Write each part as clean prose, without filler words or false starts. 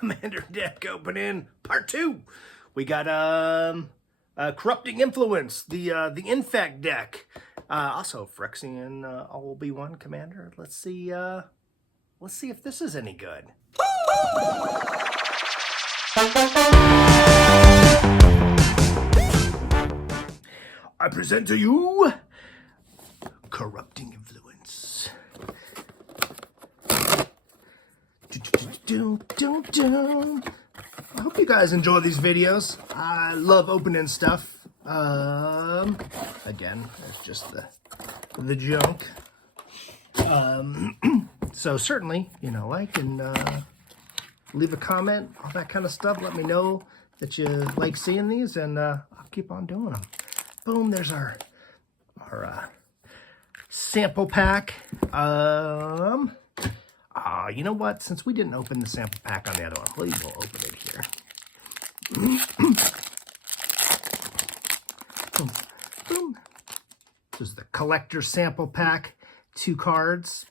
Commander deck opening part 2. We got Corrupting Influence, the Infect deck. Also Phyrexian all be one Commander. Let's see if this is any good. I present to you Corrupting Influence. I hope you guys enjoy these videos. I love opening stuff. Again, it's just the junk. So certainly, like and leave a comment, all that kind of stuff. Let me know that you like seeing these, and I'll keep on doing them. Boom, there's our sample pack. You know what? Since we didn't open the sample pack on the other one, please we'll open it here. Boom, boom. This is the collector sample pack. 2 cards.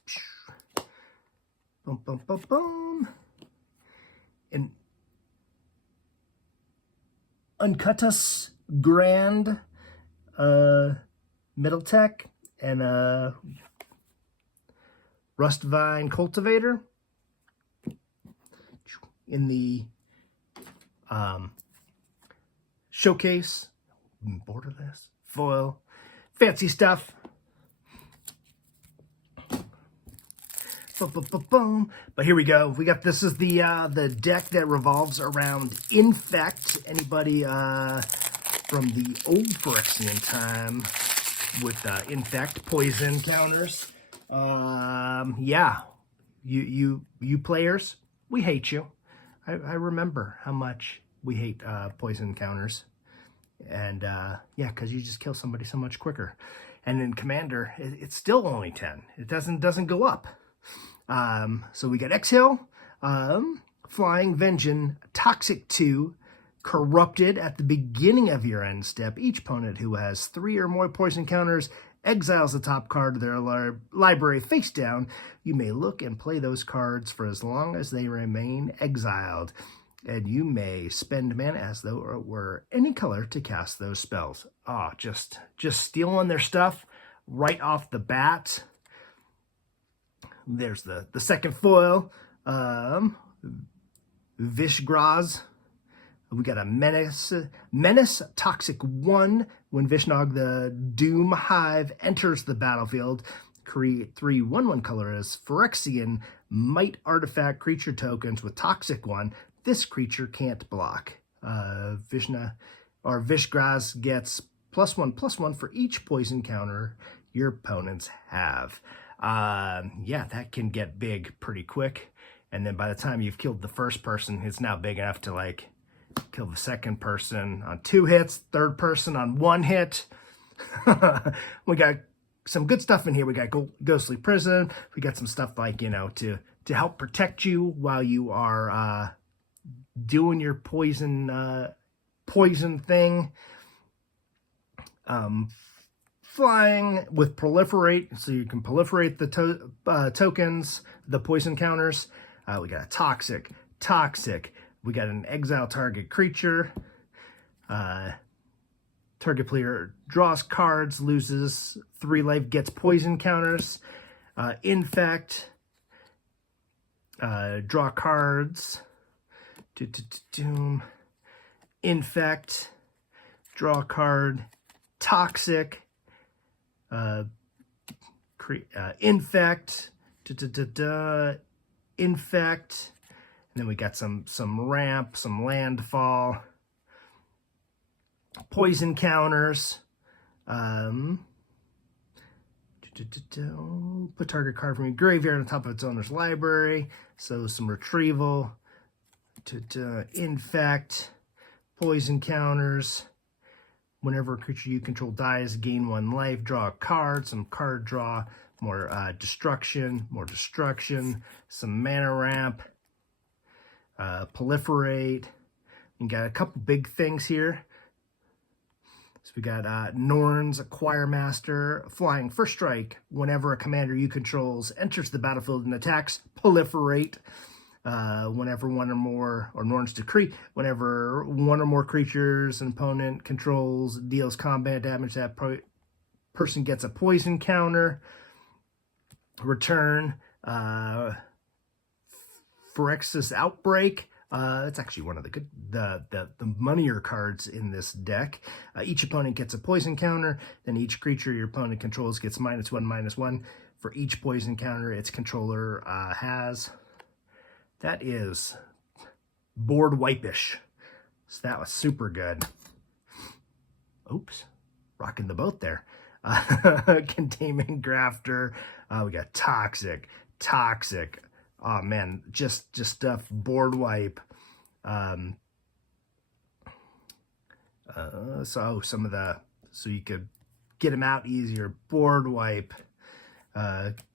Boom, boom, boom, boom. And Uncutus Grand Middletech and Rustvine Cultivator in the showcase, borderless foil, fancy stuff. Boom. But here we go. We got, this is the deck that revolves around Infect. Anybody from the old Phyrexian time with Infect poison counters? Yeah, you players, we hate you. I remember how much we hate poison counters, and yeah, because you just kill somebody so much quicker. And in Commander, it's still only 10. It doesn't go up. So we got Exhale, Flying Vengeance, Toxic 2, Corrupted at the beginning of your end step. Each opponent who has 3 or more poison counters exiles the top card of their library face down. You may look and play those cards for as long as they remain exiled, and you may spend mana as though it were any color to cast those spells. Oh, just stealing their stuff right off the bat. There's the second foil, Vishgraz. We got a Menace Toxic 1. When Vishnog the Doom Hive enters the battlefield, create 3 1/1 colorless Phyrexian Might artifact creature tokens with Toxic 1. This creature can't block. Vishgraz gets +1/+1 for each poison counter your opponents have. Yeah, that can get big pretty quick. And then by the time you've killed the first person, it's now big enough to kill the second person on 2 hits, third person on 1 hit. We got some good stuff in here. We got Ghostly Prison. We got some stuff to help protect you while you are doing your poison thing. Flying with Proliferate, so you can proliferate the tokens, the poison counters. We got a Toxic. We got an exile target creature. Target player draws cards, loses 3 life, gets poison counters. Infect. Draw cards. Infect. Draw card. Toxic. Infect. Infect. And then we got some ramp, some landfall, poison counters. Put target card from your graveyard on top of its owner's library. So some retrieval. Infect, poison counters. Whenever a creature you control dies, gain 1 life. Draw a card. Some card draw. More destruction. Some mana ramp. Proliferate. You got a couple big things here. So we got Norn's Acquire Master, flying first strike. Whenever a commander you controls enters the battlefield and attacks, proliferate. whenever one or more, or Norn's Decree, whenever one or more creatures an opponent controls deals combat damage, that person gets a poison counter. Return Phyrexia's Outbreak. That's actually one of the good, the moneyer cards in this deck. Each opponent gets a poison counter. Then each creature your opponent controls gets -1/-1 for each poison counter its controller has. That is board wipe-ish. So that was super good. Oops, rocking the boat there. Containment Grafter. We got Toxic. Oh man, just stuff. Board wipe. So some of the, so you could get them out easier. Board wipe.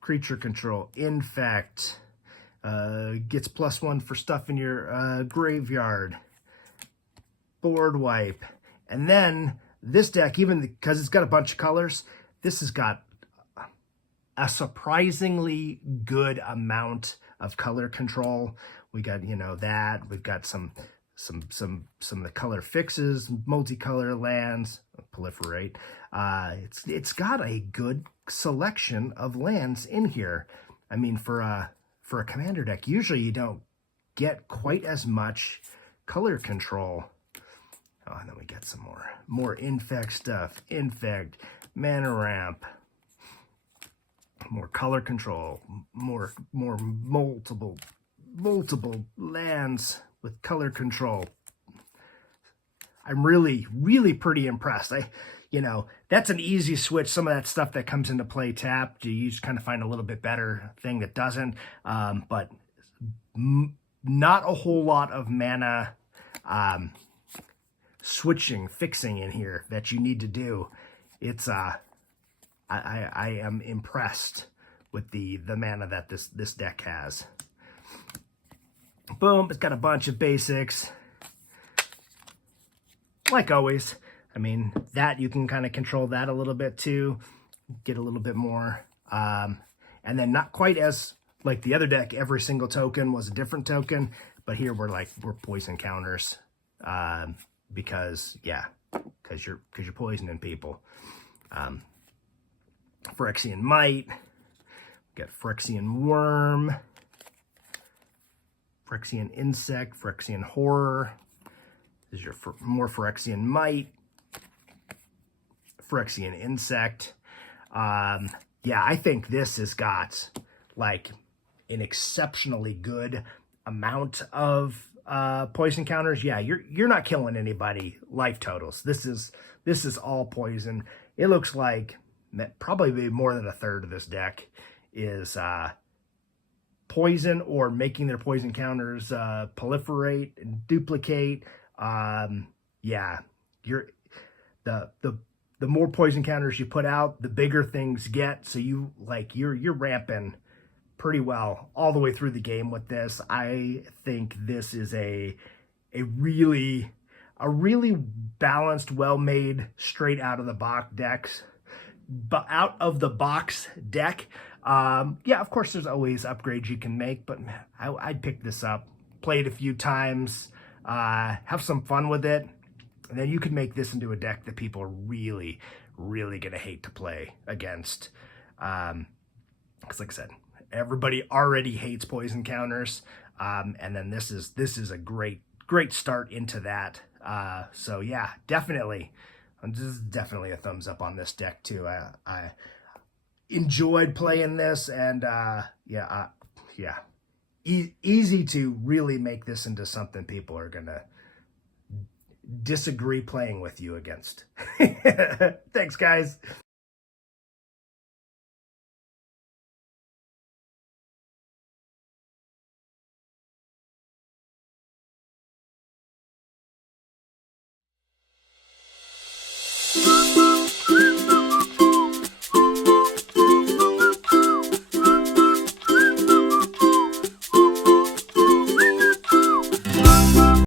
Creature control. Infect. Gets +1 for stuff in your graveyard. Board wipe. And then this deck, even because it's got a bunch of colors, this has got a surprisingly good amount of color control. We got, you know, that. We've got some of the color fixes, multicolor lands, proliferate. It's got a good selection of lands in here. I mean, for a commander deck, usually you don't get quite as much color control. Oh, and then we get some more infect stuff. Infect, mana ramp, more color control, more multiple lands with color control. I'm really pretty impressed. You know, that's an easy switch. Some of that stuff that comes into play tapped, you just kind of find a little bit better thing that doesn't. But not a whole lot of mana fixing in here that you need to do. It's I am impressed with the mana that this deck has. Boom, it's got a bunch of basics. Like always, I mean, that you can kind of control that a little bit too, get a little bit more. And then not quite as like the other deck, every single token was a different token, but here we're poison counters. Because you're poisoning people. Phyrexian Might, got Phyrexian Worm, Phyrexian Insect, Phyrexian Horror. This is your more Phyrexian Might, Phyrexian Insect. Yeah, I think this has got like an exceptionally good amount of poison counters. Yeah, you're not killing anybody. Life totals. This is all poison. It looks like probably more than a third of this deck is poison or making their poison counters proliferate and duplicate. Yeah, the more poison counters you put out, the bigger things get. So you're ramping pretty well all the way through the game with this. I think this is a really balanced, well-made, straight out of the box deck. Yeah, of course there's always upgrades you can make, but I'd pick this up, play it a few times, have some fun with it, and then you could make this into a deck that people are really gonna hate to play against. Because like I said, everybody already hates poison counters, and then this is a great start into that. So yeah, definitely, this is definitely a thumbs up on this deck too. I enjoyed playing this, and yeah, easy to really make this into something people are gonna disagree playing with you against. Thanks, guys.